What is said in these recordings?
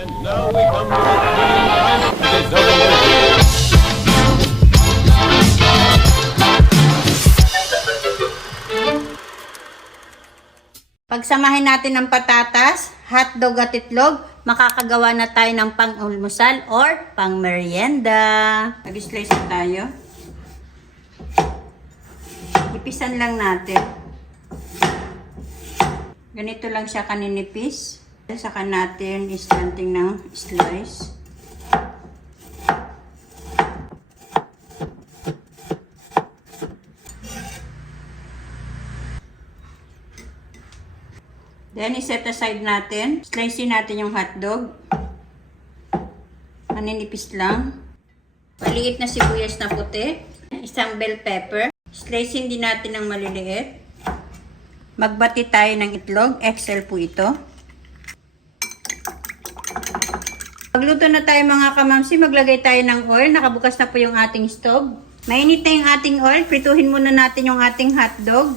And now we come to the time of the double. Pagsamahin natin ng patatas, hotdog at itlog, makakagawa na tayo ng pang-almusal or pang-merienda. Nag-slice na tayo. Ipisan lang natin. Ganito lang siya kaninipis. Saka natin istanting ng slice. Then, iset aside natin. Slicein natin yung hotdog. Maninipis lang. Maliit na sibuyas na puti. Isang bell pepper. Slicein din natin ng maliliit. Magbati tayo ng itlog. XL po ito. Pagluto na tayo mga kamamsi, maglagay tayo ng oil. Nakabukas na po yung ating stove. Mainit na yung ating oil. Prituhin muna natin yung ating hotdog.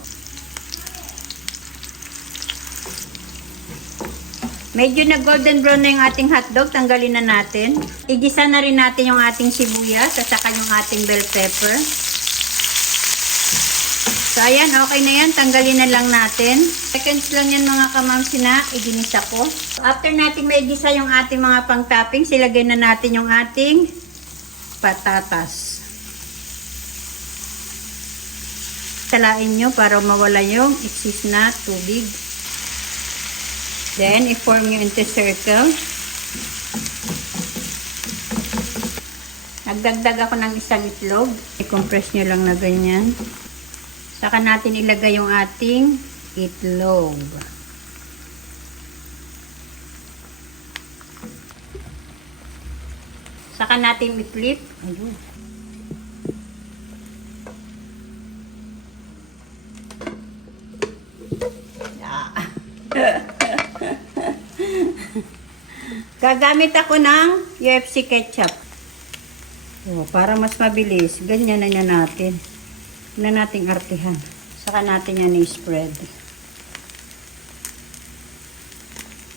Medyo na golden brown na yung ating hotdog, tanggalin na natin. Igisa na rin natin yung ating sibuyas at saka yung ating bell pepper. So ayan, okay na yan. Tanggalin na lang natin. Seconds lang yan mga kamamsi na iginisa ko. So, after natin maigisa yung ating mga pang-toppings, ilagay na natin yung ating patatas. Salain nyo para mawala yung excess na tubig. Then, i-form nyo into circle. Nagdagdag ako ng isang itlog. I-compress nyo lang na ganyan. Saka natin ilagay yung ating itlog. Saka natin i-flip. Ayun. Gagamit ako ng UFC ketchup. Oh, para mas mabilis. Ganyan na natin. Na nating artihan. Saka natin yan i-spread.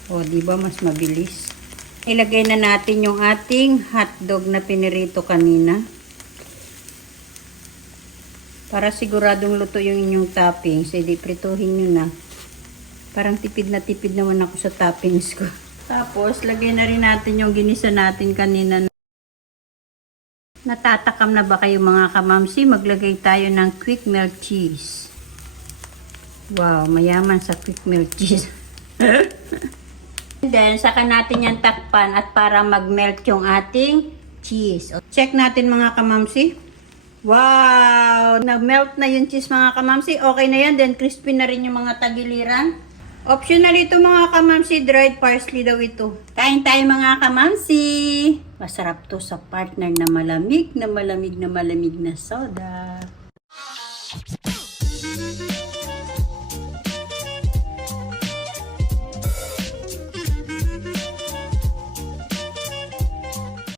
Oh, di ba mas mabilis? Ilagay na natin yung ating hotdog na pinirito kanina. Para siguradong luto yung inyong toppings, edi prituhin nyo na. Parang tipid na tipid naman ako sa toppings ko. Tapos, lagay na rin natin yung ginisa natin kanina. Natatakam na ba kayo mga kamamsi? Maglagay tayo ng quick melt cheese. Wow, mayaman sa quick melt cheese. And then, saka natin yan takpan at para mag-melt yung ating cheese. Check natin mga kamamsi. Wow! Nag-melt na yung cheese mga kamamsi. Okay na yan. Then, crispy na rin yung mga tagiliran. Optional ito mga kamamsi, dried parsley daw ito. Kain tayo mga kamamsi. Masarap to sa partner na malamig na soda.